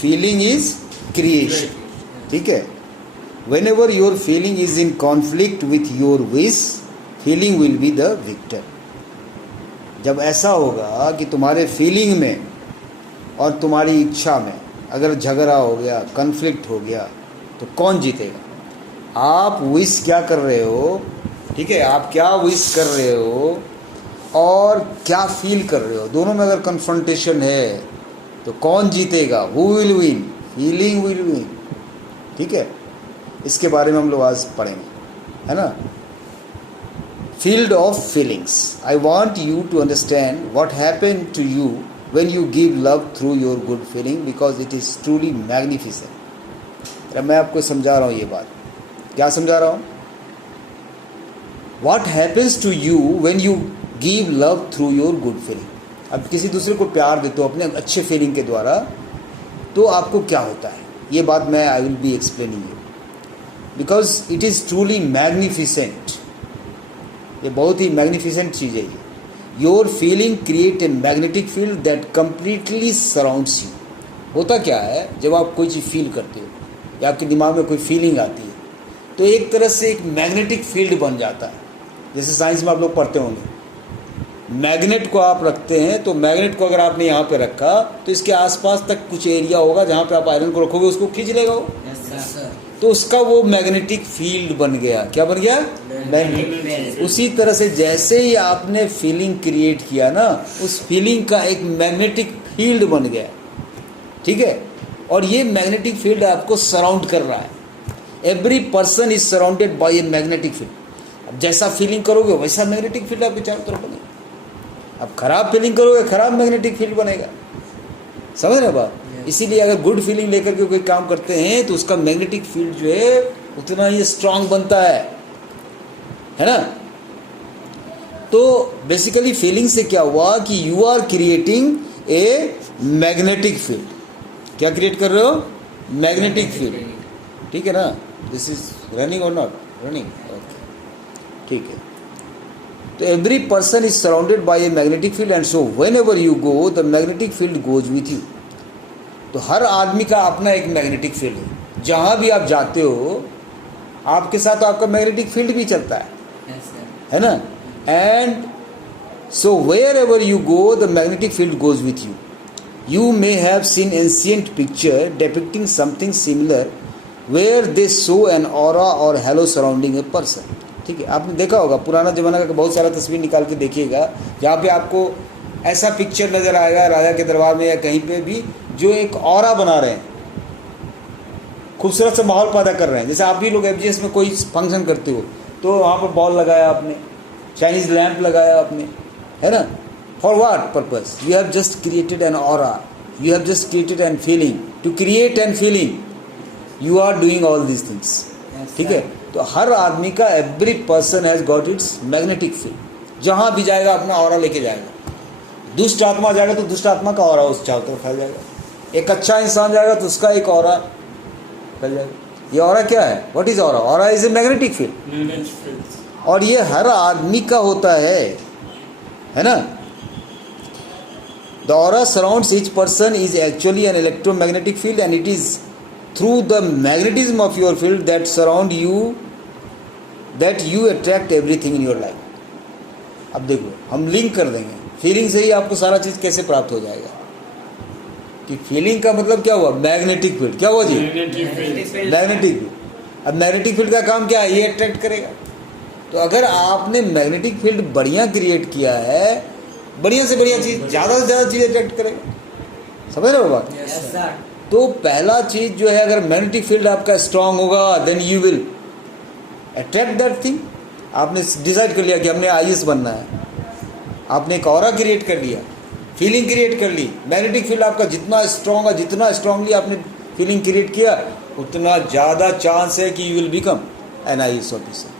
Feeling is creation. ठीक है. Whenever your feeling is in conflict with your wish, feeling will be the victor. जब ऐसा होगा कि तुम्हारे फीलिंग में और तुम्हारी इच्छा में अगर झगड़ा हो गया, कन्फ्लिक्ट हो गया, तो कौन जीतेगा? आप विश क्या कर रहे हो, ठीक है, आप क्या विश कर रहे हो और क्या फील कर रहे हो, दोनों में अगर कन्फ्रंटेशन है तो कौन जीतेगा? Who will win? Feeling will win. ठीक है. इसके बारे में हम लोग आज पढ़ेंगे, है ना. Field of feelings. I want you to understand what happen to you when you give love through your good feeling because it is truly magnificent. मैं आपको समझा रहा हूँ ये बात. क्या समझा रहा हूँ? What happens to you when you give love through your good feeling. अब किसी दूसरे को प्यार देते हो अपने अच्छे फीलिंग के द्वारा, तो आपको क्या होता है, ये बात मैं I will be explaining you, because it is truly magnificent. ये बहुत ही मैग्निफिसेंट चीज़ है ये. Your feeling create a magnetic field that completely surrounds you. होता क्या है, जब आप कोई चीज़ फील करते हो या आपके दिमाग में कोई फीलिंग आती है, तो एक तरह से एक मैग्नेटिक फील्ड बन जाता है. जैसे साइंस में आप लोग पढ़ते होंगे, मैग्नेट को आप रखते हैं, तो मैग्नेट को अगर आपने यहाँ पे रखा तो इसके आसपास तक कुछ एरिया होगा जहाँ पे आप आयरन को रखोगे, उसको खींच लेगा वो. तो उसका वो मैग्नेटिक फील्ड बन गया. क्या बन गया? मैग्नेट. उसी तरह से जैसे ही आपने फीलिंग क्रिएट किया ना, उस फीलिंग का एक मैग्नेटिक फील्ड बन गया. ठीक है. और ये मैग्नेटिक फील्ड आपको सराउंड कर रहा है. Every person is surrounded by a magnetic field. अब जैसा फीलिंग करोगे वैसा मैग्नेटिक फील्ड आपके चारों तरफ बनेगा. अब खराब फीलिंग करोगे खराब मैग्नेटिक फील्ड बनेगा. समझ रहे बात? इसीलिए अगर गुड फीलिंग लेकर के कोई काम करते हैं तो उसका मैग्नेटिक फील्ड जो है उतना ही स्ट्रांग बनता है ना. तो बेसिकली फीलिंग से क्या हुआ कि you are creating a magnetic field. क्या क्रिएट कर रहे हो? Magnetic field. ठीक है ना. दिस इज रनिंग और नॉट रनिंग? ओके, ठीक है. तो every person is surrounded by a magnetic field and so whenever you go the magnetic field goes with you. तो हर आदमी का अपना एक मैग्नेटिक फील्ड है. जहाँ भी आप जाते हो आपके साथ तो आपका मैग्नेटिक फील्ड भी चलता है ना. And so wherever you go the magnetic field goes with you. You may have seen ancient picture depicting something similar where they show an aura और हैलो सराउंडिंग ए पर्सन. ठीक है. आपने देखा होगा पुराना जमाना का बहुत सारा तस्वीर निकाल के देखिएगा जहाँ पे आपको ऐसा पिक्चर नज़र आएगा राजा के दरबार में या कहीं पे भी, जो एक ऑरा बना रहे हैं, खूबसूरत सा माहौल पैदा कर रहे हैं. जैसे आप भी लोग एफजीएस में कोई फंक्शन करते हो तो वहाँ पर बॉल लगाया आपने, चाइनीज़ लैंप लगाया आपने, है ना. For what purpose? You have just created an aura, you have just created an feeling. To create an feeling you are doing all these things. ठीक है. तो हर आदमी का, every person has got its magnetic field. जहाँ भी जाएगा अपना ऑरा लेके जाएगा. दुष्ट आत्मा जाएगा तो दुष्ट आत्मा का ऑरा उस चारों तरफ फैल जाएगा. एक अच्छा इंसान जाएगा तो उसका एक ऑरा फैल जाएगा. ये ऑरा क्या है? What is aura? Aura is a magnetic field. और ये हर आदमी का होता है ना. The aura surrounds each person is actually an electromagnetic field and it is through the magnetism of your field that surround you that you attract everything in your life. अब देखो हम लिंक कर देंगे. फीलिंग से ही आपको सारा चीज़ कैसे प्राप्त हो जाएगा कि फीलिंग का मतलब क्या हुआ? Magnetic field. क्या हुआ जी? Magnetic field. अब मैग्नेटिक फील्ड का काम क्या है? ये अट्रैक्ट करेगा. तो अगर आपने मैग्नेटिक फील्ड बढ़िया क्रिएट किया है, बढ़िया से बढ़िया चीज़, ज़्यादा से ज़्यादा चीज़ अट्रैक्ट करेगा. समझ रहे हो बात? तो पहला चीज़ जो है, अगर मैग्नेटिक फील्ड आपका स्ट्रांग होगा then you will attract that thing. आपने डिसाइड कर लिया कि हमने आईएएस बनना है, आपने एक ऑरा क्रिएट कर लिया, फीलिंग क्रिएट कर ली. मैग्नेटिक फील्ड आपका जितना स्ट्रॉन्ग है, जितना स्ट्रांगली आपने फीलिंग क्रिएट किया, उतना ज़्यादा चांस है कि you will become an IAS officer.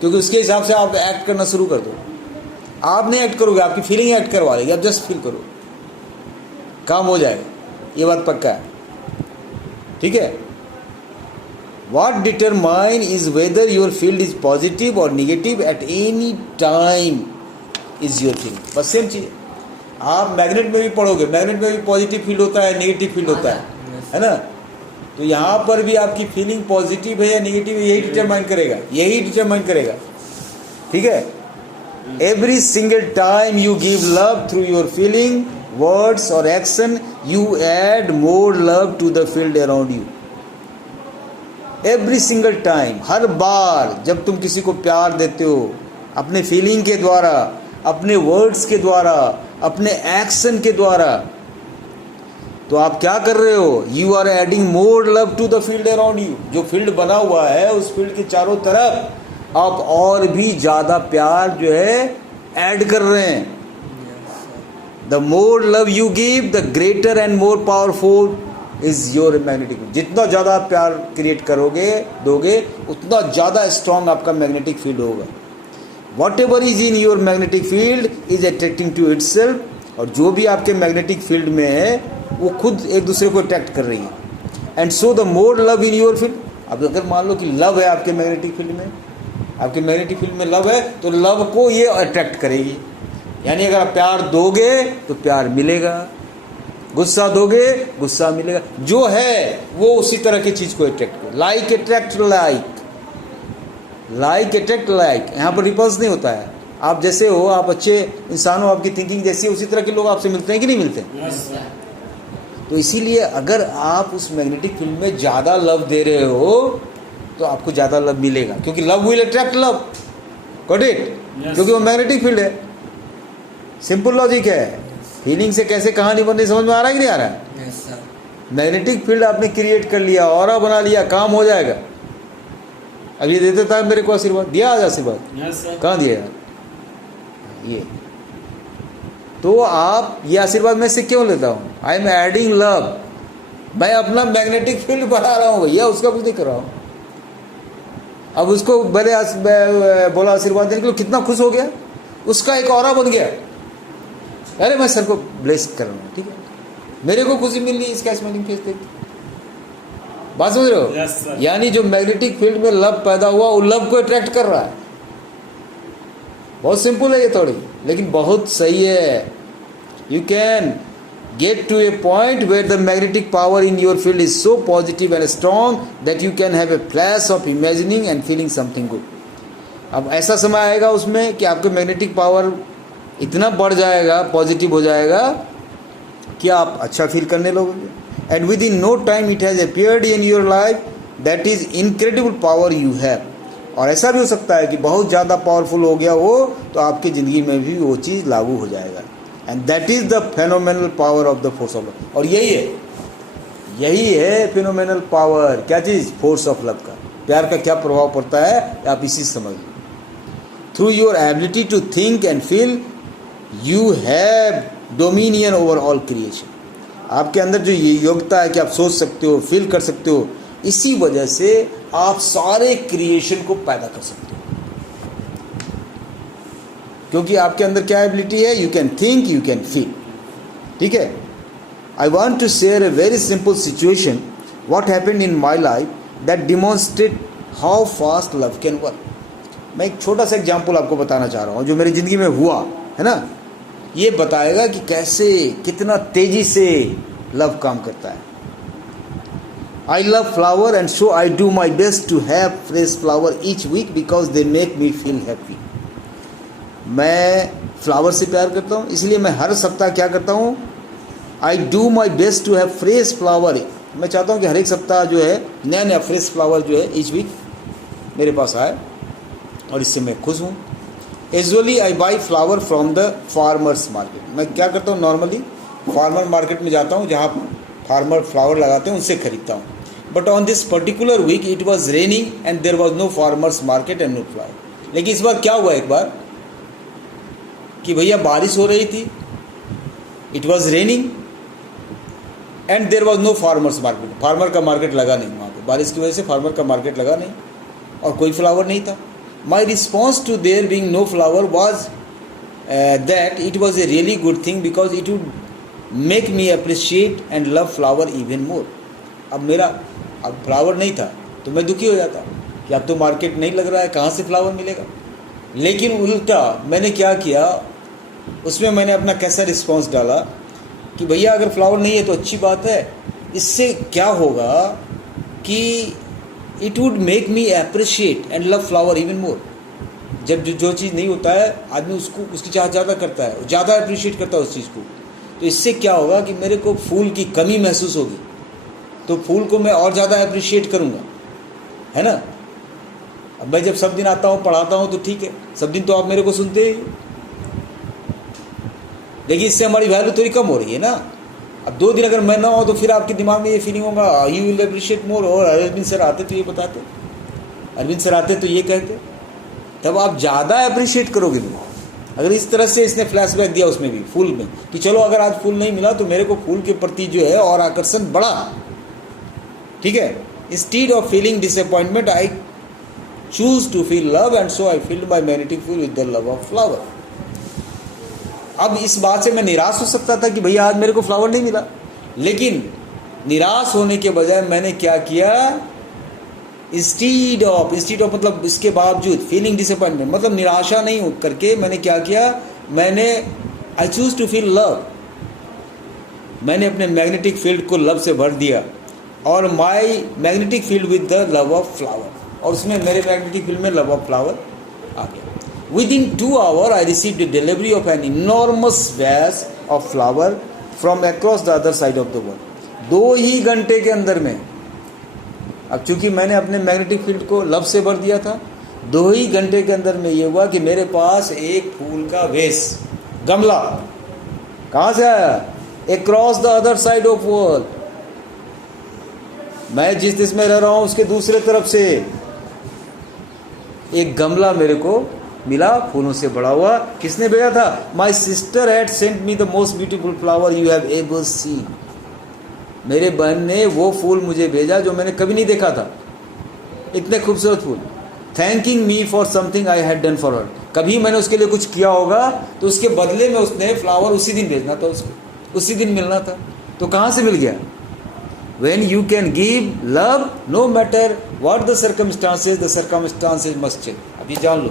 क्योंकि उसके हिसाब से आप एक्ट करना शुरू कर दो. आप नहीं एक्ट करोगे, आपकी फीलिंग एक्ट करवा देगी. आप जस्ट फील करो, काम हो जाएगा. ये बात पक्का है. ठीक है. What determine is whether your field is positive or negative at any time is your thing. बस सेम चीज़. आप मैग्नेट में भी पढ़ोगे, मैग्नेट में भी पॉजिटिव फील्ड होता है, नेगेटिव फील्ड होता है. है ना। तो यहाँ पर भी आपकी फीलिंग पॉजिटिव है या नेगेटिव है, यही डिटरमाइन करेगा, ठीक है। Every single time you give love through your feeling, words और action, you add more love to the field around you. Every single time, हर बार जब तुम किसी को प्यार देते हो अपने फीलिंग के द्वारा, अपने वर्ड्स के द्वारा, अपने एक्शन के द्वारा, तो आप क्या कर रहे हो, you are adding more love to the field around you. जो फील्ड बना हुआ है उस फील्ड के चारों तरफ आप और भी ज्यादा प्यार जो है ऐड कर रहे हैं। The more love you give the greater and more powerful is your magnetic. जितना ज़्यादा आप प्यार क्रिएट करोगे, दोगे, उतना ज़्यादा स्ट्रॉन्ग आपका मैग्नेटिक फील्ड होगा। Whatever is in your magnetic field is attracting to itself, और जो भी आपके मैग्नेटिक फील्ड में है वो खुद एक दूसरे को अट्रैक्ट कर रही है। And so the more love in your field, अब अगर मान लो कि लव है आपके मैग्नेटिक फील्ड में, आपके मैग्नेटिक फील्ड में लव है, तो लव को ये अट्रैक्ट करेगी। यानी अगर आप प्यार दोगे तो प्यार मिलेगा, गुस्सा दोगे गुस्सा मिलेगा, जो है वो उसी तरह की चीज को अट्रैक्ट करे। Like attract like, like attract like. यहाँ पर रिपल्स नहीं होता है। आप जैसे हो, आप अच्छे इंसान हो, आपकी थिंकिंग जैसी है, उसी तरह के लोग आपसे मिलते हैं कि नहीं मिलते? तो इसीलिए अगर आप उस मैग्नेटिक फील्ड में ज़्यादा लव दे रहे हो तो आपको ज़्यादा लव मिलेगा, क्योंकि love will attract love, got it? क्योंकि वो मैग्नेटिक फील्ड है। सिंपल लॉजिक है। फीलिंग से कैसे कहानी बननी समझ में आ रहा है कि नहीं आ रहा है? मैग्नेटिक फील्ड आपने क्रिएट कर लिया, ऑरा बना लिया, काम हो जाएगा। अब ये देते था मेरे को आशीर्वाद, दिया आज आशीर्वाद? कहाँ दिया यार ये? तो आप ये आशीर्वाद मैं से क्यों लेता हूँ? आई एम एडिंग लव, मैं अपना मैग्नेटिक फील्ड बढ़ा रहा हूँ भैया, उसका कुछ नहीं कर रहा हूँ। अब उसको मैंने बोला आशीर्वाद देने के लिए, कितना खुश हो गया, उसका एक ऑरा बन गया। अरे मैं सर को ब्लेस कर रहा हूँ, ठीक है, मेरे को खुशी मिल रही है इसका स्माइलिंग फेस देख। बात समझ रहे हो? yes, यानी जो मैग्नेटिक फील्ड में लव पैदा हुआ वो लव को अट्रैक्ट कर रहा है। बहुत सिंपल है ये थोड़ी, लेकिन बहुत सही है। You can get to a point where the magnetic power in your field is so positive and strong that you can have a flash of imagining and feeling something good. अब ऐसा समय आएगा उसमें कि आपके मैग्नेटिक पावर इतना बढ़ जाएगा, पॉजिटिव हो जाएगा कि आप अच्छा फील करने लगोगे। And within no time it has appeared in your life that is incredible power you have. और ऐसा भी हो सकता है कि बहुत ज़्यादा पावरफुल हो गया वो, तो आपकी ज़िंदगी में भी वो चीज़ लागू हो जाएगा। And that is the phenomenal power of the force of love. और यही है फेनोमेनल पावर। क्या चीज़? फोर्स ऑफ लव का। प्यार का क्या प्रभाव पड़ता है आप इसी समझ लो। Through your ability to think and feel you have dominion over all creation. आपके अंदर जो ये योग्यता है कि आप सोच सकते हो, फील कर सकते हो, इसी वजह से आप सारे क्रिएशन को पैदा कर सकते हो। क्योंकि आपके अंदर क्या एबिलिटी है? You can think, you can feel, ठीक है। I want to share a very simple situation what happened in my life that demonstrate how fast love can work. मैं एक छोटा सा एग्जाम्पल आपको बताना चाह रहा हूँ जो मेरी ज़िंदगी में हुआ है ना। ये बताएगा कि कैसे, कितना तेज़ी से लव काम करता है। I love flower and so I do my best to have fresh flower each week because they make me feel happy. मैं फ्लावर से प्यार करता हूँ, इसलिए मैं हर सप्ताह क्या करता हूँ? I do my best to have fresh flower. मैं चाहता हूँ कि हर एक सप्ताह जो है नया नया फ्रेश फ्लावर जो है ईच वीक मेरे पास आए, और इससे मैं खुश हूँ। Usually I by flower from the farmers market. मैं क्या करता हूँ? नॉर्मली फार्मर मार्केट में जाता हूँ, जहाँ फार्मर फ्लावर लगाते हैं, उनसे खरीदता हूँ। But on this particular week it was raining and there was no farmers market and no flower. लेकिन इस बार क्या हुआ एक बार कि भैया बारिश हो रही थी, it was raining and there was no farmers market. Farmer का मार्केट लगा नहीं वहाँ पे, बारिश की वजह से फार्मर का मार्केट लगा नहीं और कोई फ्लावर नहीं था। My response to there being no flower was that it was a really good thing because it would make me appreciate and love flower even more. अब फ्लावर नहीं था तो मैं दुखी हो जाता कि अब तो मार्केट नहीं लग रहा है, कहाँ से फ्लावर मिलेगा। लेकिन उल्टा मैंने क्या किया, उसमें मैंने अपना कैसा रिस्पॉन्स डाला कि भैया अगर फ्लावर नहीं है तो अच्छी बात है, इससे क्या होगा कि it would make me appreciate and love flower even मोर। जब जो चीज़ नहीं होता है आदमी उसको उसकी चाह ज़्यादा करता है, ज़्यादा अप्रिशिएट करता है उस चीज़ को। तो इससे क्या होगा कि मेरे को फूल की कमी महसूस होगी, तो फूल को मैं और ज़्यादा अप्रिशिएट करूँगा, है ना। अब मैं जब सब दिन आता हूँ पढ़ाता हूँ तो ठीक है, सब दिन तो आप मेरे को सुनते ही, लेकिन इससे हमारी वैल्यू थोड़ी कम हो रही है ना। अब 2 दिन अगर मैं ना हो तो फिर आपके दिमाग में ये फीलिंग होगा यू विल अप्रिशिएट मोर। और अरविंद सर आते तो ये बताते, अरविंद सर आते तो ये कहते, तब आप ज़्यादा अप्रिशिएट करोगे लोग। अगर इस तरह से इसने फ्लैशबैक दिया उसमें भी फूल में कि चलो अगर आज फूल नहीं मिला तो मेरे को फूल के प्रति जो है और आकर्षण बढ़ा, ठीक है। Instead of feeling disappointment I choose to feel love and so I filled my magnetic field with the love of flower. अब इस बात से मैं निराश हो सकता था कि भैया आज मेरे को फ्लावर नहीं मिला, लेकिन निराश होने के बजाय मैंने क्या किया, इंस्टीड ऑफ मतलब इसके बावजूद फीलिंग डिसअपॉइंटमेंट मतलब निराशा नहीं हो करके मैंने क्या किया, मैंने I choose to feel love, मैंने अपने मैग्नेटिक फील्ड को लव से भर दिया और my magnetic field with the love of flower, और उसमें मेरे मैग्नेटिक फील्ड में लव ऑफ फ्लावर आ गया। Within 2 hours, I received a delivery of an enormous vase of flower from across the other side of the world. 2 ही घंटे के अंदर में, अब चूंकि मैंने अपने मैग्नेटिक फील्ड को लव से भर दिया था, 2 ही घंटे के अंदर में ये हुआ कि मेरे पास एक फूल का वेस, गमला, कहाँ से आया, across the other side of world, मैं जिस देश में रह रहा हूँ उसके दूसरे तरफ से एक गमला मेरे को मिला, फूलों से भरा हुआ। किसने भेजा था, my sister had sent me the most beautiful flower you have ever seen. मेरे बहन ने वो फूल मुझे भेजा जो मैंने कभी नहीं देखा था, इतने खूबसूरत फूल। Thanking me for something I had done for her, कभी मैंने उसके लिए कुछ किया होगा तो उसके बदले में उसने फ्लावर उसी दिन भेजना था, उसको उसी दिन मिलना था। तो कहाँ से मिल गया, when you can give love no matter what the circumstances must change। अब ये जान लो,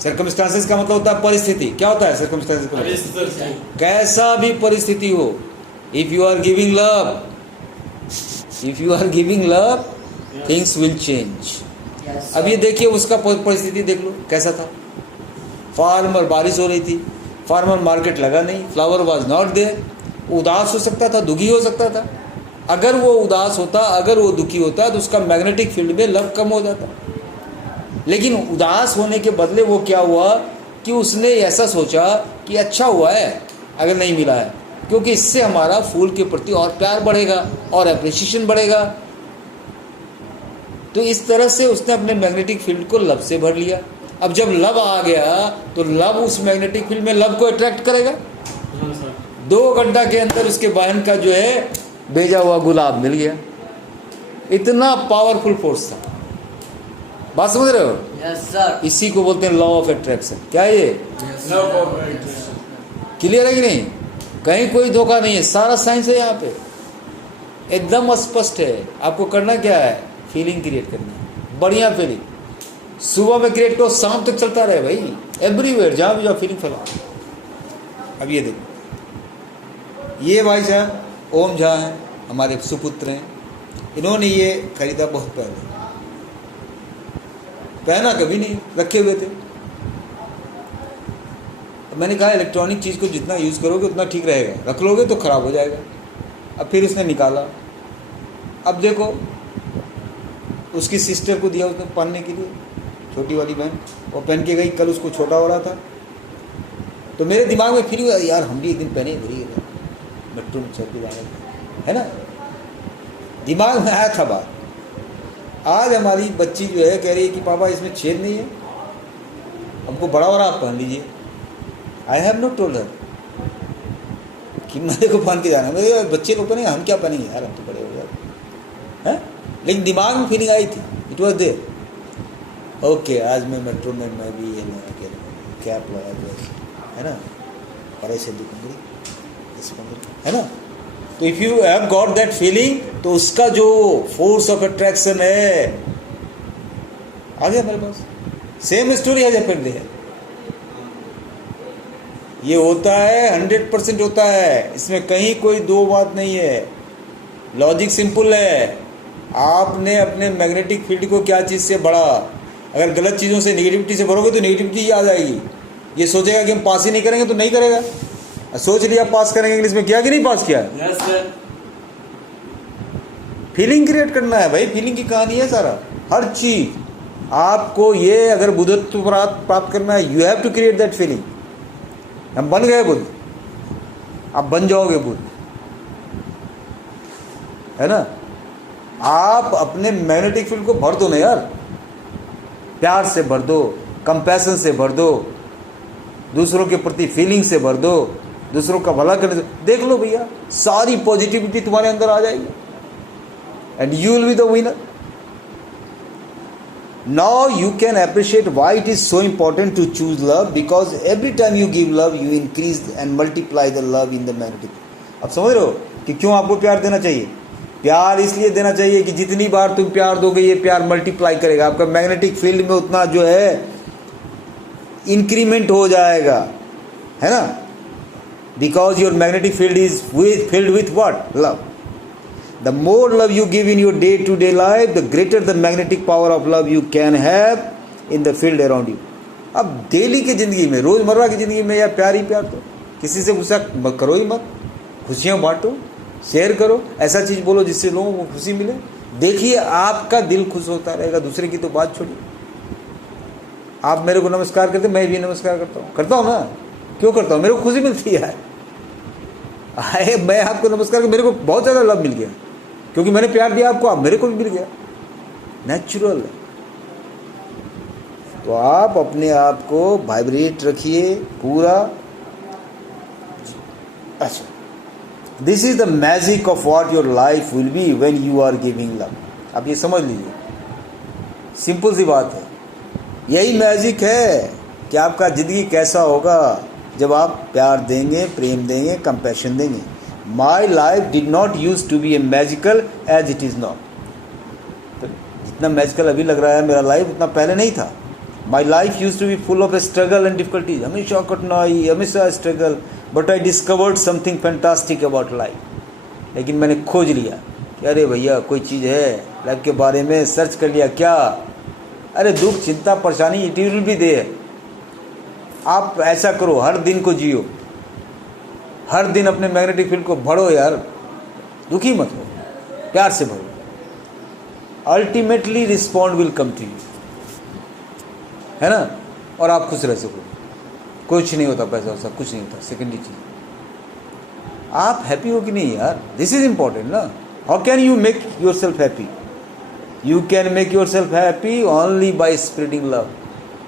सर्कमस्टांसेस का मतलब होता है परिस्थिति। क्या होता है सर्कमस्टांसेस का मतलब, कैसा भी परिस्थिति हो, if you are giving love things will change. अब ये देखिए उसका परिस्थिति देख लो कैसा था, फार्मर, बारिश हो रही थी, फार्मर मार्केट लगा नहीं, फ्लावर वाज नॉट देयर, उदास हो सकता था, दुखी हो सकता था। अगर वो उदास होता, अगर वो दुखी होता तो उसका मैग्नेटिक फील्ड में लव कम हो जाता। लेकिन उदास होने के बदले वो क्या हुआ कि उसने ऐसा सोचा कि अच्छा हुआ है अगर नहीं मिला है, क्योंकि इससे हमारा फूल के प्रति और प्यार बढ़ेगा और एप्रिसिएशन बढ़ेगा। तो इस तरह से उसने अपने मैग्नेटिक फील्ड को लव से भर लिया। अब जब लव आ गया तो लव उस मैग्नेटिक फील्ड में लव को अट्रैक्ट करेगा। 2 घंटा के अंदर उसके बहन का जो है भेजा हुआ गुलाब मिल गया। इतना पावरफुल फोर्स था। बात समझ रहे हो? Yes sir. इसी को बोलते हैं लॉ ऑफ अट्रैक्शन। क्या है ये? Law of attraction. क्लियर है कि नहीं? कहीं कोई धोखा नहीं है, सारा साइंस है यहाँ पे, एकदम स्पष्ट है। आपको करना क्या है, फीलिंग क्रिएट करनी है, बढ़िया फीलिंग। सुबह में क्रिएट करो, शाम तक चलता रहे भाई, एवरीवेयर जहाँ भी जाओ फीलिंग फैलाओ। अब ये देखो, ये भाई साहब ओम झा हैं, हमारे सुपुत्र हैं, इन्होंने ये खरीदा बहुत पहले, पहना कभी नहीं, रखे हुए थे। मैंने कहा इलेक्ट्रॉनिक चीज़ को जितना यूज़ करोगे उतना ठीक रहेगा, रख लोगे तो ख़राब हो जाएगा। अब फिर उसने निकाला, अब देखो उसकी सिस्टर को दिया उसने पहनने के लिए, छोटी वाली बहन, वो पहन के गई, कल उसको छोटा हो रहा था। तो मेरे दिमाग में फिर हुआ यार हम भी एक दिन पहने, बड़ी मेट्रो में चल के जाना है ना, दिमाग में आया था बात। आज हमारी बच्ची जो है कह रही है कि पापा इसमें छेद नहीं है, हमको बड़ा हो रहा आप पहन लीजिए। I have not told her कि मेरे को पहन के जाना, मेरे बच्चे लोग पहने, हम क्या पहनेंगे यार, हम तो बड़े हो गए हैं। लेकिन दिमाग में फीलिंग आई थी, इट वॉज देयर। ओके आज मैं मेट्रो में मैं भी ये कैप लगा दिया है ना, और ऐसे दिखूंगी है ना। तो if you have got that feeling तो उसका जो फोर्स ऑफ अट्रैक्शन है आ गया मेरे पास। सेम स्टोरी हैज हैपेंड है, ये होता है 100% होता है, इसमें कहीं कोई दो बात नहीं है। लॉजिक सिंपल है, आपने अपने मैग्नेटिक फील्ड को क्या चीज़ से बढ़ा। अगर गलत चीज़ों से, नेगेटिविटी से भरोगे तो नेगेटिविटी ही आ जाएगी। ये सोचेगा कि हम पास ही नहीं करेंगे तो नहीं करेगा। सोच लिया पास करेंगे, इंग्लिश में किया कि नहीं पास किया। Yes, sir. फीलिंग क्रिएट करना है भाई, फीलिंग की कहानी है सारा। हर चीज आपको, ये अगर बुद्धत्व प्राप्त करना है, you have to create that feeling. हम बन गए बुद्ध, आप बन जाओगे बुद्ध, है ना। आप अपने मैग्नेटिक फील्ड को भर दो ना यार, प्यार से भर दो, कंपैशन से भर दो, दूसरों के प्रति फीलिंग से भर दो, दूसरों का भला करने से। देख लो भैया, सारी पॉजिटिविटी तुम्हारे अंदर आ जाएगी and you will be the winner. Now you can appreciate why it is so important to choose love, because every time you give love you increase and multiply the love in the magnetic. अब समझ रहे हो कि क्यों आपको प्यार देना चाहिए। प्यार इसलिए देना चाहिए कि जितनी बार तुम प्यार दोगे ये प्यार मल्टीप्लाई करेगा, आपका मैग्नेटिक फील्ड में उतना जो है इंक्रीमेंट हो जाएगा, है ना। Because your magnetic field is filled with what? Love. The more love you give in your day-to-day life, the greater the magnetic power of love you can have in the field around you. अब daily की ज़िंदगी में, रोज़मर्रा की ज़िंदगी में, या प्यार ही प्यार दो, किसी से गुस्सा करो ही मत, खुशियाँ बांटो, शेयर करो, ऐसा चीज़ बोलो जिससे लोगों को खुशी मिले। देखिए आपका दिल खुश होता रहेगा। दूसरे की तो बात छोड़िए। आप मेरे को नमस्कार करते, मैं भी नमस्कार करता हूँ ना। क्यों करता हूँ? मेरे को खुशी मिलती है। मैं आपको नमस्कार कर, मेरे को बहुत ज़्यादा लाभ मिल गया क्योंकि मैंने प्यार दिया आपको, आप मेरे को भी मिल गया। नेचुरल है। तो आप अपने आप को वाइब्रेट रखिए पूरा। अच्छा, this is the magic of what your life will be when you are giving love. आप ये समझ लीजिए, सिंपल सी बात है। यही मैजिक है कि आपका ज़िंदगी कैसा होगा जब आप प्यार देंगे, प्रेम देंगे, कंपैशन देंगे। My life did not use to be a magical as it is not. जितना मैजिकल अभी लग रहा है मेरा लाइफ, उतना पहले नहीं था। My life use to be full of struggle and difficulties, हमेशा कठिनाई, हमेशा struggle. But I discovered something fantastic about life. लेकिन मैंने खोज लिया कि अरे भैया कोई चीज़ है लाइफ के बारे में, सर्च कर लिया। क्या? अरे दुख, चिंता, परेशानी इट विल बी देयर। आप ऐसा करो, हर दिन को जियो, हर दिन अपने मैग्नेटिक फील्ड को भरो यार। दुखी मत हो, प्यार से भरो। Ultimately respond will come to you, है ना। और आप खुश रह सको। कुछ नहीं होता पैसा वैसा, कुछ नहीं होता। सेकेंडरी चीज, आप हैप्पी हो कि नहीं यार, दिस इज इंपॉर्टेंट ना। How can you make your self happy? You can make yourself happy only by spreading love.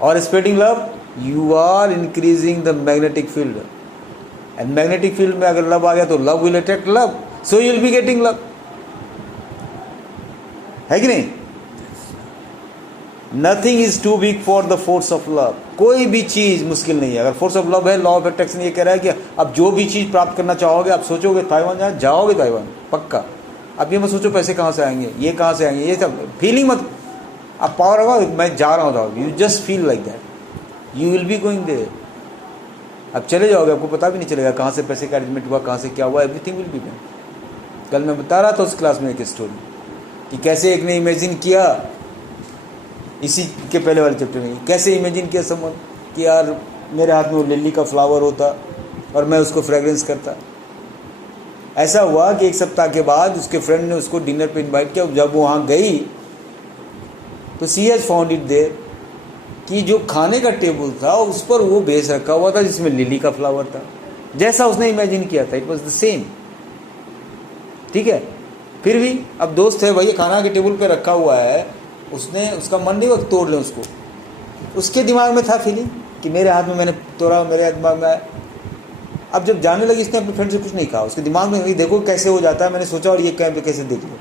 Or spreading love, you are increasing the magnetic field. And magnetic field में अगर love आ गया तो love will attract love. So you will be getting love. है कि नहीं? Nothing is too big for the force of love. कोई भी चीज़ मुश्किल नहीं है। अगर force of love है, law of attraction ये कह रहा है कि अब जो भी चीज़ प्राप्त करना चाहोगे, आप सोचोगे ताइवान जाओगे, ताइवान पक्का। अब ये मत सोचो पैसे कहाँ से आएंगे, ये कहाँ से आएंगे, ये सब फीलिंग मत। आप पावर होगा, मैं जा रहा हूँ, you just feel like that, you will be going there. अब चले जाओगे, आपको पता भी नहीं चलेगा कहाँ से पैसे का अरेंजमेंट हुआ, कहाँ से क्या हुआ, एवरीथिंग विल बी डन। कल मैं बता रहा था उस क्लास में एक स्टोरी कि कैसे एक ने इमेजिन किया, इसी के पहले वाले चैप्टर में, कैसे इमेजिन किया समझ कि यार मेरे हाथ में वो लिली का फ्लावर होता और मैं उसको फ्रेगरेंस करता। ऐसा हुआ कि एक सप्ताह के बाद उसके फ्रेंड ने उसको डिनर पे इनवाइट किया। जब वो वहाँ गई तो सी हैज़ फाउंड इट देयर कि जो खाने का टेबल था उस पर वो बेस रखा हुआ था जिसमें लिली का फ्लावर था, जैसा उसने इमेजिन किया था। It was the same. ठीक है, फिर भी अब दोस्त है भाई, खाना के टेबल पे रखा हुआ है, उसने, उसका मन नहीं हुआ तोड़ लें उसको। उसके दिमाग में था फीलिंग कि मेरे हाथ में मैंने तोड़ा, मेरे दिमाग में आया। अब जब जाने लगी, इसने अपने फ्रेंड से कुछ नहीं कहा, उसके दिमाग में नहीं, देखो कैसे हो जाता है, मैंने सोचा और ये कैसे देख लो।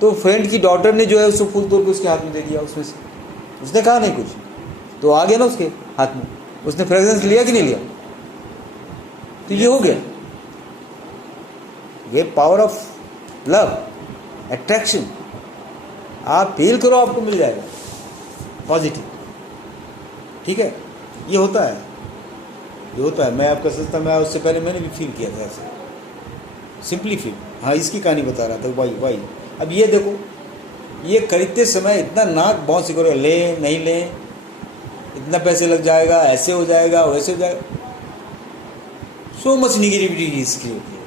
तो फ्रेंड की डॉटर ने जो है उसको फूल तोड़ के उसके हाथ में दे दिया उसमें से। उसने कहा नहीं कुछ, तो आ गया ना उसके हाथ में। उसने फ्रेगरेंस लिया कि नहीं लिया? तो ये हो गया, ये पावर ऑफ लव, अट्रैक्शन। आप फील करो, आपको मिल जाएगा पॉजिटिव। ठीक है, ये होता है, ये होता है। मैं आपका सोचता, मैं उससे पहले मैंने भी फील किया था ऐसे। Simply feel. हाँ, इसकी कहानी बता रहा था भाई। अब ये देखो, ये खरीदते समय इतना नाक बहुत सी करो, ले नहीं ले, इतना पैसे लग जाएगा, ऐसे हो जाएगा, वैसे हो जाएगा, सो मच निगेटिविटी इसकी होती है।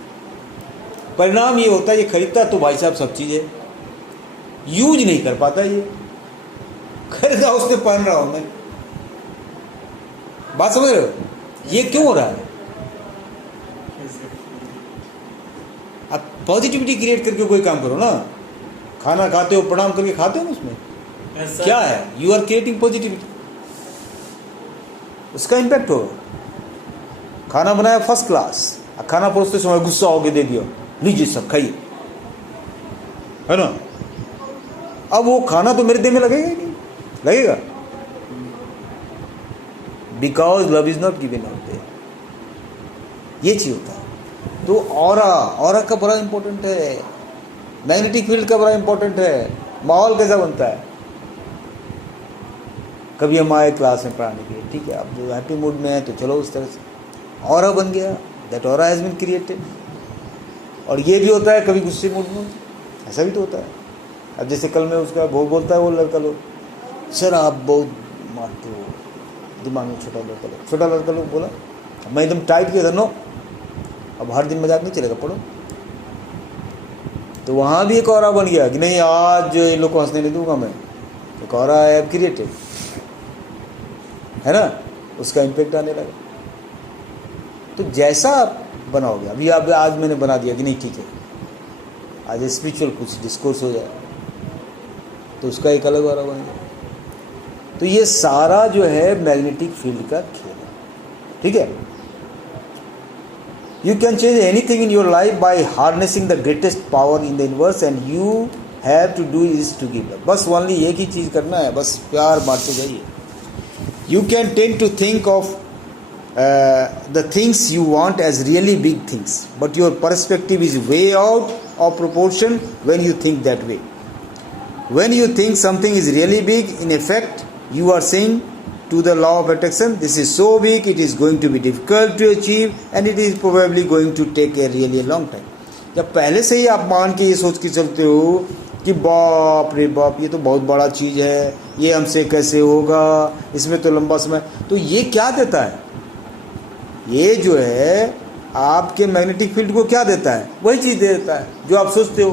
परिणाम ये होता है, ये खरीदता तो भाई साहब सब चीज़ है, यूज नहीं कर पाता। ये खरीदा उसने, पहन रहा हूं मैं। बात समझ रहे हो? ये क्यों हो रहा है? आप पॉजिटिविटी क्रिएट करके कोई काम करो ना। खाना खाते हो, प्रणाम करके खाते हो ना, उसमें क्या है? यू आर क्रिएटिंग पॉजिटिविटी, उसका इम्पैक्ट होगा। खाना बनाया फर्स्ट क्लास, खाना परोसते समय गुस्सा होके दे दिया, लीजिए सब खाइए, है ना? अब वो खाना तो मेरे देह में लगेगा ही नहीं, लगेगा? Because love is not given out there. ये चीज होता है। तो ऑरा का बड़ा इंपॉर्टेंट है, मैग्नेटिक फील्ड का बड़ा इंपॉर्टेंट है। माहौल कैसा बनता है? कभी हम आए क्लास में पढ़ाने के लिए, ठीक है, आप जो हैप्पी मूड में है तो चलो उस तरह से ऑरा बन गया, that aura has been created. और ये भी होता है कभी गुस्से मूड में, ऐसा भी तो होता है। अब जैसे कल में उसका वो बोलता है, वो लड़का लोग, सर आप बहुत मारते हो, दिमाग में छोटा लड़का लोग बोला, मैं एकदम टाइट किया था, नो अब हर दिन मजाक नहीं चलेगा, पढ़ो। तो वहाँ भी एक ऑरा बन गया कि नहीं, आज इन लोग को हंसने नहीं दूंगा मैं, एक ऑरा है क्रिएटेड, है ना? उसका इम्पेक्ट आने लगा। तो जैसा आप बनाओगे, अभी आप आज मैंने बना दिया कि नहीं ठीक है, आज स्पिरिचुअल कुछ डिस्कोर्स हो जाए, तो उसका एक अलग ऑरा बन गया। तो ये सारा जो है मैग्नेटिक फील्ड का खेल है, ठीक है? You can change anything in your life by harnessing the greatest power in the universe, and you have to do is to give love. बस only एक ही चीज़ करना है, बस प्यार बांटते जाइए। You can tend to think of the things you want as really big things, but your perspective is way out of proportion when you think that way. When you think something is really big, in effect, you are saying to the law of attraction, this is so big, it is going to be difficult to achieve, and it is probably going to take a really long time. जब पहले से ही आप मान के ये सोच के चलते हो कि बाप रे बाप, ये तो बहुत बड़ा चीज़ है, ये हमसे कैसे होगा, इसमें तो लंबा समय, तो ये क्या देता है? ये जो है आपके मैग्नेटिक फील्ड को क्या देता है? वही चीज़ देता है जो आप सोचते हो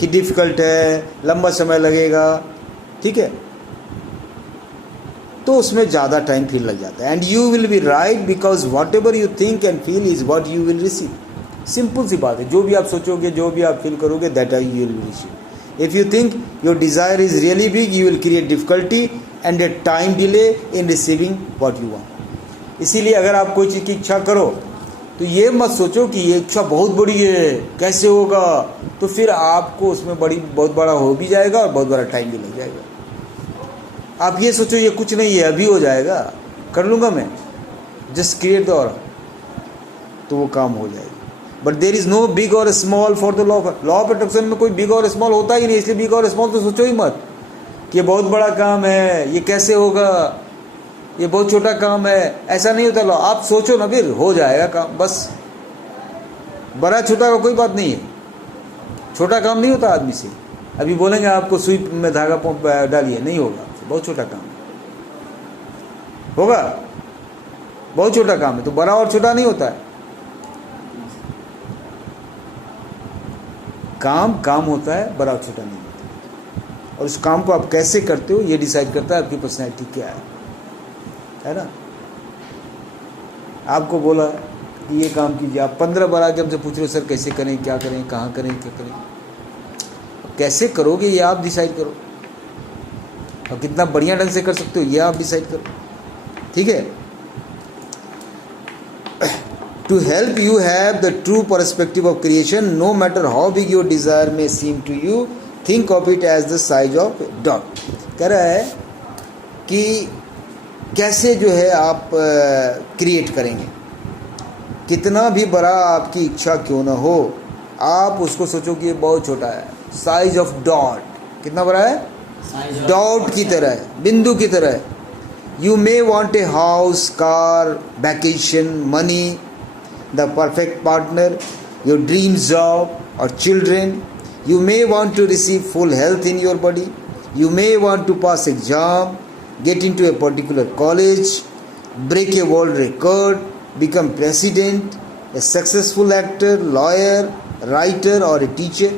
कि डिफ़िकल्ट है, लंबा समय लगेगा, ठीक है? तो उसमें ज़्यादा टाइम फील लग जाता है। And you will be right, because whatever you think and feel is what you will receive. Simple सी बात है, जो भी आप सोचोगे, जो भी आप फील करोगे, that you will receive. If you think your desire is really big, you will create difficulty and A time delay in receiving what you want. इसीलिए अगर आप कोई चीज़ की इच्छा करो तो ये मत सोचो कि ये इच्छा बहुत बड़ी है, कैसे होगा, तो फिर आपको उसमें बहुत बड़ा हो भी जाएगा और बहुत बड़ा टाइम भी लग जाएगा। आप ये सोचो ये कुछ नहीं है, अभी हो जाएगा, कर लूँगा मैं, जस्ट क्रिएट द ऑरा, तो वो काम हो जाएगा। But there is no big और small for the law of attraction में कोई बिग और स्मॉल होता ही नहीं, इसलिए बिग और स्मॉल तो सोचो ही मत कि ये बहुत बड़ा काम है, ये कैसे होगा, ये बहुत छोटा काम है, ऐसा नहीं होता। लो आप सोचो ना, फिर हो जाएगा काम, बस। बड़ा छोटा का कोई बात नहीं है, छोटा काम नहीं होता आदमी से। अभी बोलेंगे आपको सुई में धागा डालिए, नहीं होगा, बहुत छोटा काम होगा, बहुत छोटा काम है, तो बड़ा और छोटा नहीं होता है। काम होता है, बड़ा और छोटा नहीं होता। और उस काम को आप कैसे करते हो ये डिसाइड करता है आपकी पर्सनैलिटी क्या है ना? आपको बोला कि ये काम कीजिए, आप 15 बार आके हमसे पूछ रहे हो सर कैसे करें, क्या करें, कहाँ करें, क्या करें। कैसे करोगे ये आप डिसाइड करो, और कितना बढ़िया ढंग से कर सकते हो ये आप डिसाइड करो, ठीक है? To help you have the true perspective of creation, no matter how big your desire में seem to you, think of it as the size of dot. कह रहा है कि कैसे जो है आप क्रिएट करेंगे, कितना भी बड़ा आपकी इच्छा क्यों ना हो, आप उसको सोचो कि ये बहुत छोटा है, साइज ऑफ डॉट। कितना बड़ा है? डॉट की तरह है, बिंदु की तरह है। You may want a house, car, vacation, money, the perfect partner, your dream job or children. You may want to receive full health in your body. You may want to pass exam, get into a particular college, break a world record, become president, a successful actor, lawyer, writer or a teacher.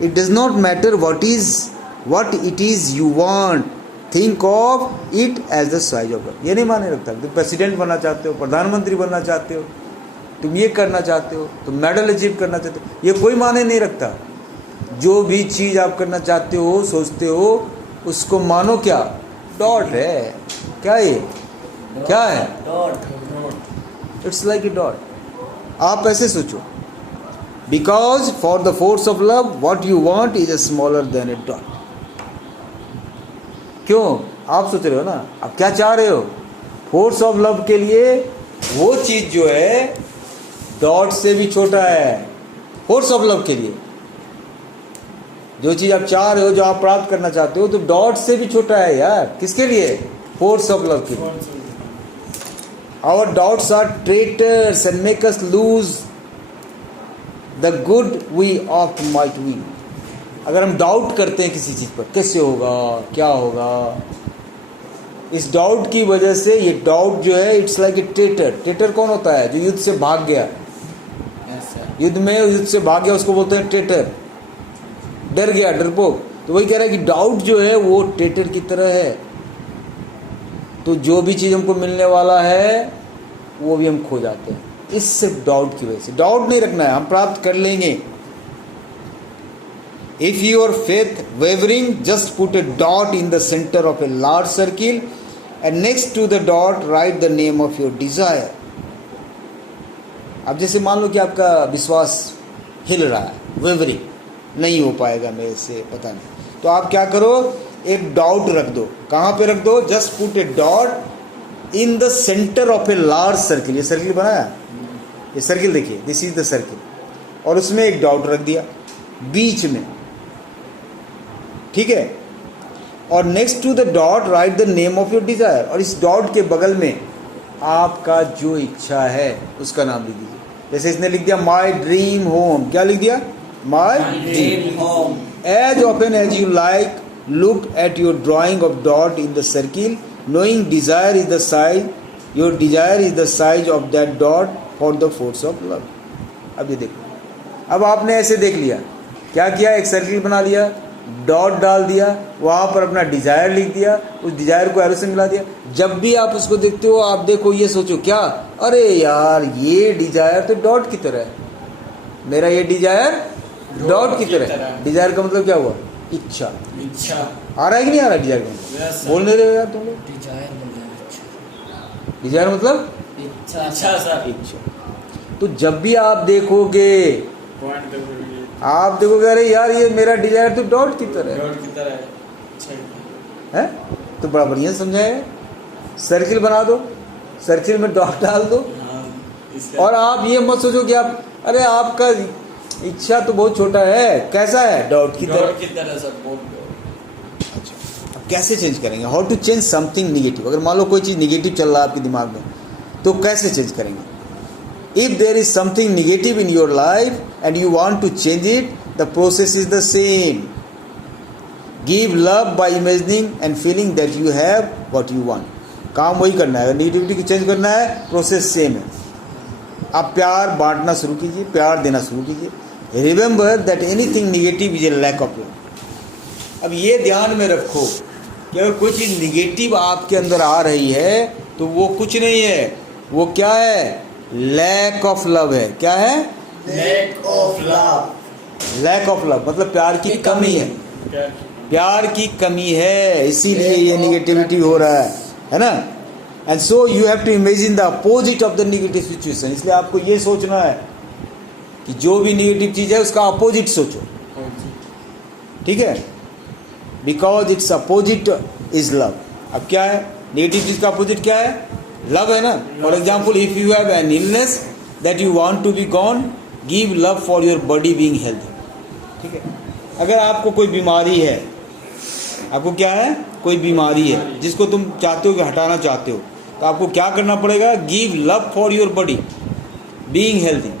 It does not matter what it is you want. Think of it as the size of God. ये नहीं माने रखता। तुम president बनना चाहते हो, प्रधानमंत्री बनना चाहते हो, तुम ये करना चाहते हो, तुम मेडल अचीव करना चाहते हो, ये कोई माने नहीं रखता। जो भी चीज़ आप करना चाहते हो, सोचते हो, उसको मानो क्या? डॉट है। क्या ये? क्या है? Dot. It's like a dot. आप ऐसे सोचो, because for the force of love what you want is a smaller than A dot. क्यों? आप सोच रहे हो ना, आप क्या चाह रहे हो? फोर्स ऑफ लव के लिए वो चीज जो है डॉट से भी छोटा है। फोर्स ऑफ लव के लिए जो चीज आप चाह रहे हो, जो आप प्राप्त करना चाहते हो, तो डॉट से भी छोटा है यार। किसके लिए? फोर्स ऑफ लव के लिए। Our doubts are traitors and make us lose the good we oft might we. अगर हम डाउट करते हैं किसी चीज पर, कैसे होगा, क्या होगा, इस डाउट की वजह से, ये डाउट जो है it's like a traitor. Traitor कौन होता है? जो युद्ध से भाग गया। युद्ध से भाग गया उसको बोलते हैं ट्रेटर। डर गया, डरपोक। तो वही कह रहा है कि डाउट जो है वो ट्रेटर की तरह है। तो जो भी चीज हमको मिलने वाला है वो भी हम खो जाते हैं इस सिर्फ डाउट की वजह से। डाउट नहीं रखना है, हम प्राप्त कर लेंगे। If your faith wavering, just put a dot in the center of a large circle and next to the dot write the name of your desire. अब जैसे मान लो कि आपका विश्वास हिल रहा है, वेवरिंग, नहीं हो पाएगा मेरे से, पता नहीं, तो आप क्या करो, एक डॉट रख दो। कहाँ पे रख दो? Just put A dot in the centre of a large circle. ये सर्किल बनाया, ये सर्किल देखिए, दिस इज द सर्किल, और उसमें एक डॉट रख दिया बीच में, ठीक है। और next to the dot write the name of your desire. और इस डॉट के बगल में आपका जो इच्छा है उसका नाम लिख दीजिए। जैसे इसने लिख दिया माई ड्रीम होम। क्या लिख दिया? My dream home. As often as you like look at your drawing of dot in the circle knowing desire is the size, your desire is the size of that dot for the force of love. अब ये देखो, अब आपने ऐसे देख लिया, क्या किया, एक सर्किल बना लिया, डॉट डाल दिया, वहाँ पर अपना डिजायर लिख दिया, उस डिजायर को एरो से मिला दिया। जब भी आप उसको देखते हो, आप देखो, ये सोचो क्या, अरे यार ये डिजायर तो डॉट की तरह है, मेरा ये डिजायर डॉट की तरह। डिजायर का मतलब क्या हुआ? इच्छा। इच्छा आ रहा है कि नहीं आ रहा? डिजायर का मतलब बोल नहीं रहे हो यार तुम लोग। डिजायर मतलब इच्छा। तो जब भी आप देखोगे, आप देखोगे अरे यार ये मेरा डिजायर तो डॉट की तरह है, तो बड़ा बढ़िया समझाएगा। सर्किल बना दो, सर्किल में डॉट डाल दो, और आप ये मत सोचो कि आप, अरे आपका इच्छा तो बहुत छोटा है, कैसा है? डॉट की तरह सब बोल दो। अच्छा, अब कैसे चेंज करेंगे? How to change something negative. अगर मान लो कोई चीज़ निगेटिव चल रहा है आपके दिमाग में, तो कैसे चेंज करेंगे? If there is something negative in your life and you want to change it, the process is the same. Give love by imagining and feeling that you have what you want. काम वही करना है। Negativity को change करना है, process same है। आप प्यार बांटना शुरू कीजिए, प्यार देना शुरू कीजिए। Remember that anything negative is a lack of love. अब ये ध्यान में रखो कि अगर कोई चीज़ निगेटिव आपके अंदर आ रही है तो वो कुछ नहीं है, वो क्या है? लैक ऑफ लव है। क्या है? Lack of love. Lack of love मतलब प्यार की कमी है, प्यार की कमी है, इसीलिए ये निगेटिविटी हो रहा है ना। And so you have to imagine the opposite of the negative situation. इसलिए आपको ये सोचना है कि जो भी नेगेटिव चीज़ है उसका अपोजिट सोचो, ठीक है, because it's opposite is love. अब क्या है नेगेटिव चीज़ का अपोजिट? क्या है? लव है ना। For example, if you have an illness that you want to be gone, give love for your body being healthy, ठीक है। अगर आपको कोई बीमारी है, आपको क्या है, कोई बीमारी है जिसको तुम चाहते हो कि हटाना चाहते हो, तो आपको क्या करना पड़ेगा? Give love for your body being healthy.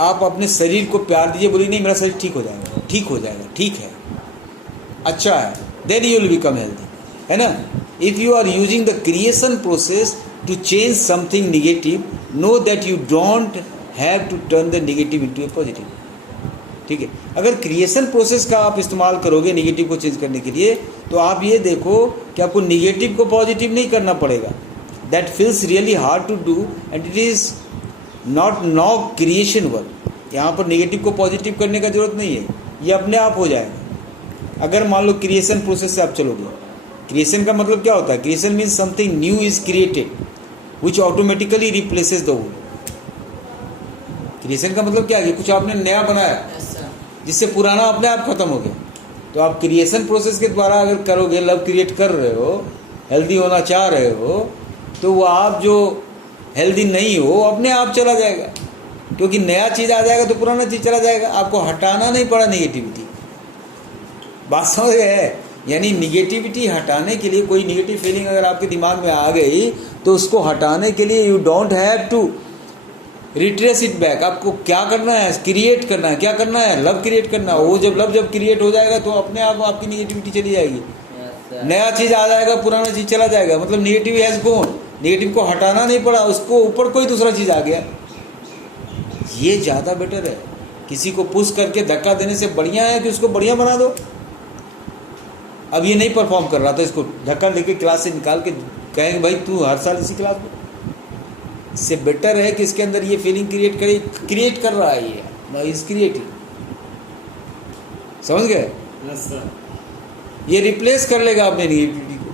आप अपने शरीर को प्यार दीजिए, बोलिए नहीं मेरा शरीर ठीक हो जाएगा, ठीक हो जाएगा, ठीक है, अच्छा है, then you will become healthy, है ना. If you are using the creation process to change something negative, know that you don't have to turn the negative into a positive. ठीक है, अगर क्रिएशन प्रोसेस का आप इस्तेमाल करोगे नेगेटिव को चेंज करने के लिए, तो आप ये देखो कि आपको नेगेटिव को पॉजिटिव नहीं करना पड़ेगा. That feels really hard to do and it is not no creation work. यहाँ पर नेगेटिव को पॉजिटिव करने का जरूरत नहीं है, ये अपने आप हो जाएगा. अगर मान लो क्रिएशन प्रोसेस से आप चलोगे, क्रिएशन का मतलब क्या होता है? Creation means something new is created which automatically replaces the old. Creation का मतलब क्या है? कुछ आपने नया बनाया जिससे पुराना अपने आप खत्म हो गया. तो आप क्रिएशन प्रोसेस के द्वारा अगर करोगे, लव क्रिएट कर रहे हो, हेल्दी होना चाह रहे हो, तो वो आप जो हेल्दी नहीं हो अपने आप चला जाएगा, क्योंकि नया चीज़ आ जाएगा तो पुराना चीज़ चला जाएगा. आपको हटाना नहीं पड़ा नेगेटिविटी. बात समझ रहे हैं? यानी निगेटिविटी हटाने के लिए, कोई निगेटिव फीलिंग अगर आपके दिमाग में आ गई तो उसको हटाने के लिए you don't have to retrace it back. आपको क्या करना है? क्रिएट करना है. क्या करना है? लव क्रिएट करना है. वो जब लव जब क्रिएट हो जाएगा तो अपने आप आपकी निगेटिविटी चली जाएगी. नया चीज़ आ जाएगा, पुराना चीज़ चला जाएगा. मतलब निगेटिव हैज़ गॉन. नेगेटिव को हटाना नहीं पड़ा, उसको ऊपर कोई दूसरा चीज़ आ गया. ये ज़्यादा बेटर है. किसी को पुश करके धक्का देने से बढ़िया है कि उसको बढ़िया बना दो. अब ये नहीं परफॉर्म कर रहा था, इसको धक्का लेके क्लास से निकाल के कहेंगे भाई तू हर साल इसी क्लास में. इससे बेटर है कि इसके अंदर ये फीलिंग क्रिएट कर रहा है. ये इज क्रिएटिंग. समझ गए? ये रिप्लेस कर लेगा अपने निगेटिविटी को.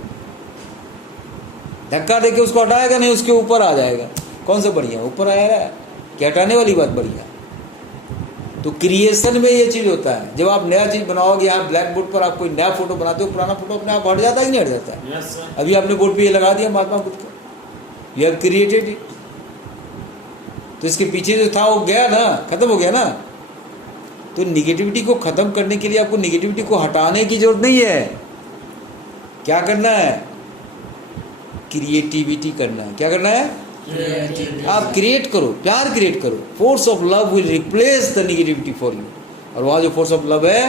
धक्का देके उसको हटाएगा नहीं, उसके ऊपर आ जाएगा. कौन सा बढ़िया? ऊपर आएगा कि हटाने वाली बात बढ़िया. तो क्रिएशन में ये चीज़ होता है. जब आप नया चीज़ बनाओगे, यहाँ ब्लैक बोर्ड पर आप कोई नया फोटो बनाते हो, पुराना फोटो अपने आप हट जाता है कि नहीं हट जाता है? अभी आपने बोर्ड पे ये लगा दिया महात्मा बुद्ध का, यू हैव क्रिएटेड इट. तो इसके पीछे जो था वो गया ना, खत्म हो गया ना. तो निगेटिविटी को ख़त्म करने के लिए आपको निगेटिविटी को हटाने की जरूरत नहीं है. क्या करना है? क्रिएटिविटी करना है. क्या करना है? आप क्रिएट करो, प्यार क्रिएट करो. Force of love will replace the negativity for you. और वहाँ जो फोर्स ऑफ लव है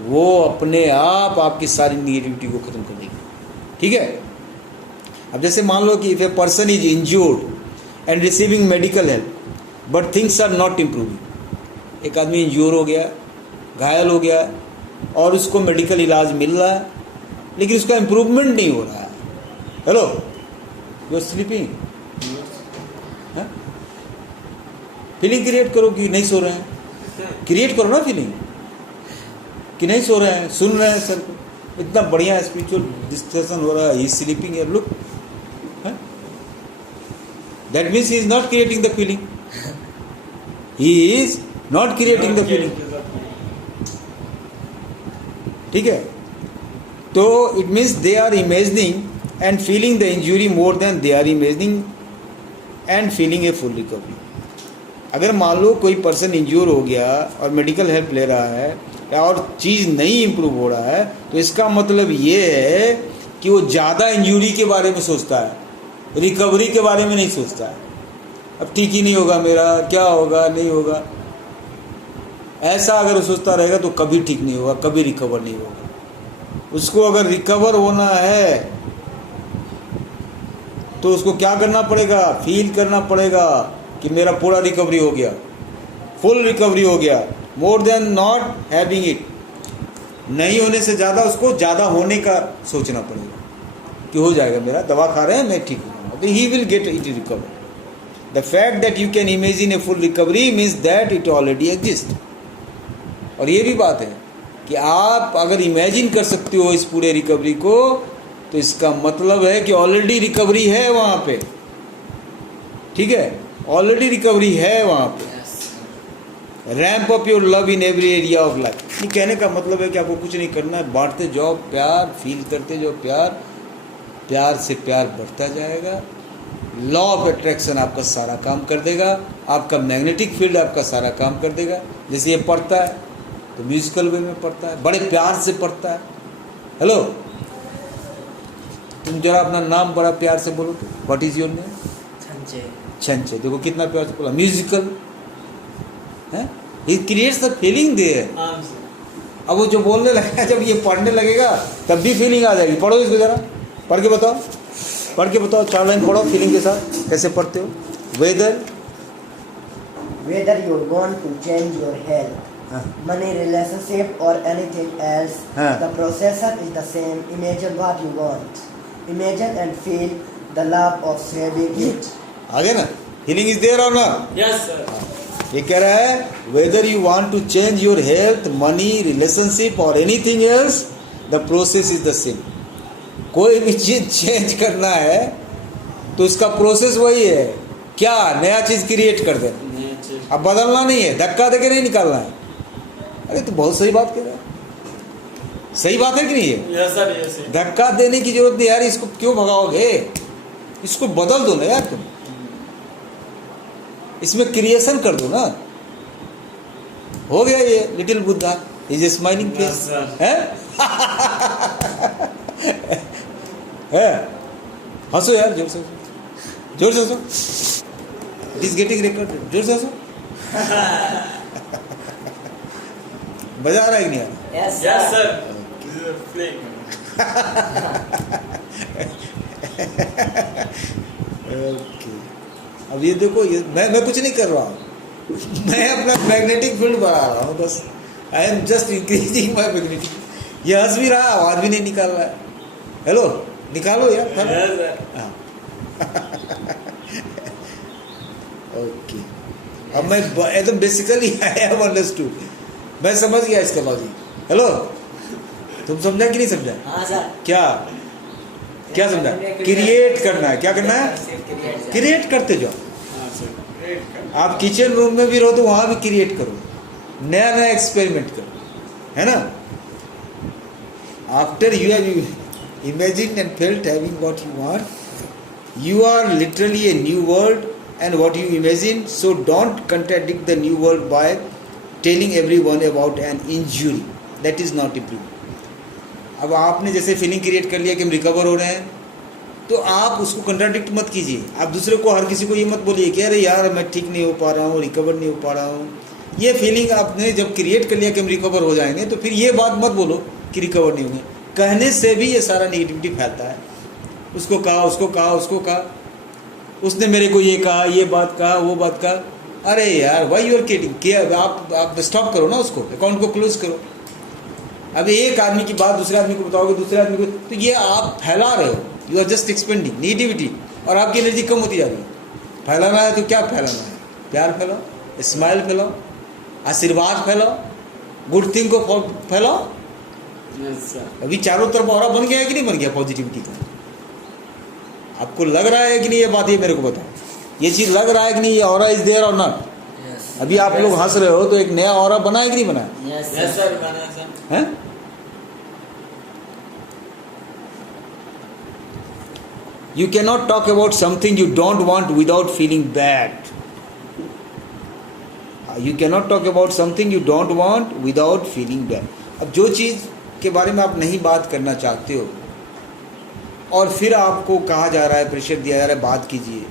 वो अपने आप आपकी सारी निगेटिविटी को खत्म कर देगी. ठीक है? अब जैसे मान लो कि if a person is injured and receiving medical help but things are not improving. एक आदमी इंज्योर हो गया, घायल हो गया, और उसको मेडिकल इलाज मिल रहा है, लेकिन उसका इम्प्रूवमेंट नहीं हो रहा है. Hello, you are sleeping. Feeling create करो कि नहीं सो रहे हैं. क्रिएट करो ना फीलिंग कि नहीं सो रहे हैं, सुन रहे हैं सर को, इतना बढ़िया स्पिरिचुअल डिस्कशन हो रहा है, he is sleeping here, look. That means he is not creating the feeling. He is not creating the feeling. ठीक है? तो it means they are imagining and feeling the injury more than they are imagining and feeling a full recovery. अगर मान लो कोई person इंज्योर हो गया और medical help ले रहा है और चीज़ नहीं इम्प्रूव हो रहा है, तो इसका मतलब ये है कि वो ज़्यादा इंजरी के बारे में सोचता है, रिकवरी के बारे में नहीं सोचता है. अब ठीक ही नहीं होगा मेरा, क्या होगा, नहीं होगा. ऐसा अगर वो सोचता रहेगा तो कभी ठीक नहीं होगा, कभी रिकवर नहीं होगा. उसको अगर रिकवर होना है तो उसको क्या करना पड़ेगा? फील करना पड़ेगा कि मेरा पूरा रिकवरी हो गया, फुल रिकवरी हो गया, more than not having it. नहीं होने से ज़्यादा उसको ज़्यादा होने का सोचना पड़ेगा कि हो जाएगा मेरा, दवा खा रहे हैं मैं ठीक हूँ, तो he will get it recover. The fact that you can imagine A full recovery means that it already exist. और ये भी बात है कि आप अगर इमेजिन कर सकते हो इस पूरे रिकवरी को, तो इसका मतलब है कि ऑलरेडी रिकवरी है वहाँ पे. ठीक है? ऑलरेडी रिकवरी है वहाँ पे. Ramp up your love in every area of life. ये कहने का मतलब है कि आपको कुछ नहीं करना है, बांटते जाओ प्यार, फील करते जाओ प्यार, प्यार से प्यार बढ़ता जाएगा. लॉ ऑफ अट्रैक्शन आपका सारा काम कर देगा, आपका मैग्नेटिक फील्ड आपका सारा काम कर देगा. जैसे ये पढ़ता है तो म्यूजिकल वे में पढ़ता है, बड़े प्यार से पढ़ता है. हेलो, तुम जरा अपना नाम बड़ा प्यार से बोलो तो. What is your name? Sanjay. छंचे. देखो कितना प्यार से बोला. म्यूजिकल हैं? He creates the feeling there. हाँ सर. अब वो जो बोलने लगेगा, जब ये पढ़ने लगेगा तब भी फीलिंग आ जाएगी. पढ़ो इसको जरा, पढ़ के बताओ, पढ़ के बताओ, 4 लाइन पढ़ो फीलिंग के साथ. कैसे पढ़ते हो? Whether you want to change your health, हाँ. money, relationship or anything else, हाँ. the processor is the same. Imagine what you want. Imagine and feel the love of saving it. आगे ना, फीलिंग इज देयर और ना. Yes sir. ये कह रहा है whether you want to change your health, money, relationship और anything else, the process is the same. कोई भी चीज चेंज करना है तो उसका प्रोसेस वही है. क्या नया चीज क्रिएट कर दे. अब बदलना नहीं है, धक्का देके नहीं निकालना है. अरे तो बहुत सही बात कह रहा है. सही बात है कि नहीं है? Yes sir. Yes sir. धक्का देने की जरूरत नहीं यार. इसको क्यों भगाओगे? इसको बदल दो ना यार तुम. इसमें क्रिएशन कर दो ना. हो गया ये little Buddha. Is a smiling face. है? है? हंसो यार, जोर से हंसो, जोर से हंसो. It is getting recorded. जोर से हंसो. मजा आ रहा है कि नहीं आ रहा? Yes, Yes sir. This is a flame. Okay. अब ये देखो, ये मैं कुछ नहीं कर रहा हूँ. मैं अपना मैग्नेटिक फील्ड बढ़ा रहा हूँ बस. I am just increasing my magnetic. ये हंस भी रहा है, आवाज भी नहीं निकाल रहा है. हेलो, निकालो यार. Yes sir. हाँ. ओके. अब मैं एकदम बेसिकली आई हैव अंडरस्टूड. मैं समझ गया इसका लॉजिक. हेलो, तुम समझा कि नहीं समझा? हाँ सर. क्या क्या समझा? क्रिएट करना है. क्या करना है? क्रिएट करते जाओ. हाँ सर. Great. आप किचन रूम में भी रहो तो वहां भी क्रिएट करो. नया नया एक्सपेरिमेंट करो, है ना. After you have imagined and felt having what you want, you are literally a new world and what you imagine. So don't contradict the new world by telling everyone about an injury. That is not improvement. अब आपने जैसे feeling create कर लिया कि हम recover हो रहे हैं, तो आप उसको कंट्राडिक्ट मत कीजिए. आप दूसरे को, हर किसी को ये मत बोलिए कि अरे यार मैं ठीक नहीं हो पा रहा हूँ, रिकवर नहीं हो पा रहा हूँ. ये फीलिंग आपने जब क्रिएट कर लिया कि हम रिकवर हो जाएंगे, तो फिर ये बात मत बोलो कि रिकवर नहीं होंगे. कहने से भी ये सारा नेगेटिविटी फैलता है. उसको कहा, उसको कहा, उसको कहा, उसने मेरे को ये कहा, ये बात कहा, वो बात कहा. अरे यार वाई यू आर किडिंग. क्या आप स्टॉप करो ना, उसको अकाउंट को क्लोज करो. अब एक आदमी की बात दूसरे आदमी को बताओगे, दूसरे आदमी को, तो ये आप फैला रहे हो. You are just expanding negativity और आपकी एनर्जी कम होती जा रही है. फैलाना है तो क्या फैलाना है? प्यार फैलाओ, स्माइल फैलाओ, आशीर्वाद फैलाओ, गुड थिंग को फैलाओ. Yes sir. अभी चारों तरफ ऑरा बन गया है कि नहीं बन गया पॉजिटिविटी का? आपको लग रहा है कि नहीं? ये बात ये मेरे को बताओ. ये चीज़ लग रहा है कि नहीं? ये ऑरा इज देयर और नॉट? Yes. अभी आप लोग हंस रहे हो तो एक नया ऑरा बना है कि नहीं बना? Yes, Yes sir. बना सर. है? You cannot talk about something you don't want without feeling bad. You cannot talk about something you don't want without feeling bad. अब जो चीज़ के बारे में आप नहीं बात करना चाहते हो और फिर आपको कहा जा रहा है, प्रेशर दिया जा रहा है बात कीजिए,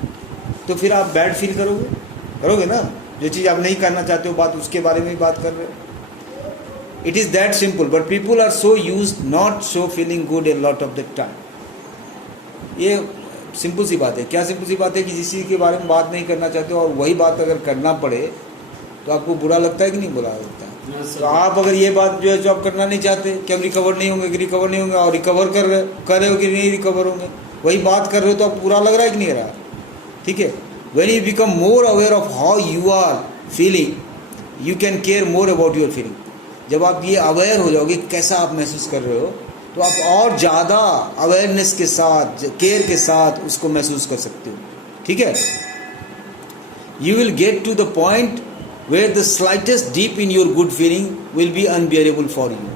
तो फिर आप बैड फील करोगे ना. जो चीज़ आप नहीं करना चाहते हो बात, उसके बारे में ही बात कर रहे हो. It is that simple. But people are so used not so feeling good a lot of the time. ये सिंपल सी बात है. क्या सिंपल सी बात है कि जिस चीज़ के बारे में बात नहीं करना चाहते हो और वही बात अगर करना पड़े तो आपको बुरा लगता है कि नहीं बुरा लगता है? Yes तो आप अगर ये बात जो है जो आप करना नहीं चाहते कि हम रिकवर नहीं होंगे, कि रिकवर नहीं होंगे, और रिकवर कर रहे हो कि नहीं रिकवर होंगे, वही बात कर रहे हो तो आपको बुरा लग रहा है कि नहीं रहा? ठीक है. When you become more aware of how you are feeling, you can care more about your feeling. जब आप ये अवेयर हो जाओगे कैसा आप महसूस कर रहे हो, तो आप और ज़्यादा अवेयरनेस के साथ, केयर के साथ उसको महसूस कर सकते हो. ठीक है. You will get to the point where the slightest dip in your good feeling will be unbearable for you.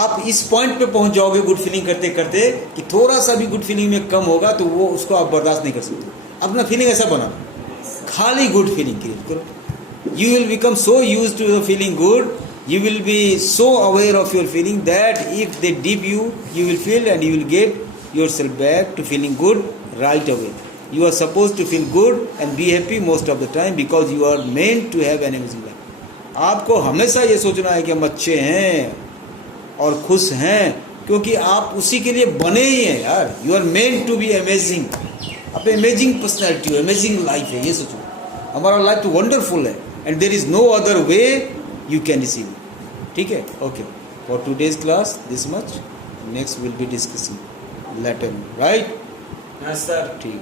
आप इस पॉइंट पे पहुंच जाओगे गुड फीलिंग करते करते कि थोड़ा सा भी गुड फीलिंग में कम होगा तो वो उसको आप बर्दाश्त नहीं कर सकते. अपना फीलिंग ऐसा बना, खाली गुड फीलिंग क्रिएट करो. You will become so used to the feeling good, you will be so aware of your feeling that if they dip you, you will feel and you will get yourself back to feeling good right away. You are supposed to feel good and be happy most of the time because you are meant to have an amazing life. आपको हमेशा ये सोचना है कि हम अच्छे हैं और खुश हैं, क्योंकि आप उसी के लिए बने ही हैं यार. You are meant to be amazing. आप अमेजिंग पर्सनैलिटी हो, अमेजिंग लाइफ है. ये सोचो हमारा लाइफ तो वंडरफुल है and there is no other way you can receive. ठीक है, okay. For today's class this much. Next will be discussing later, right? Yes, sir. ठीक.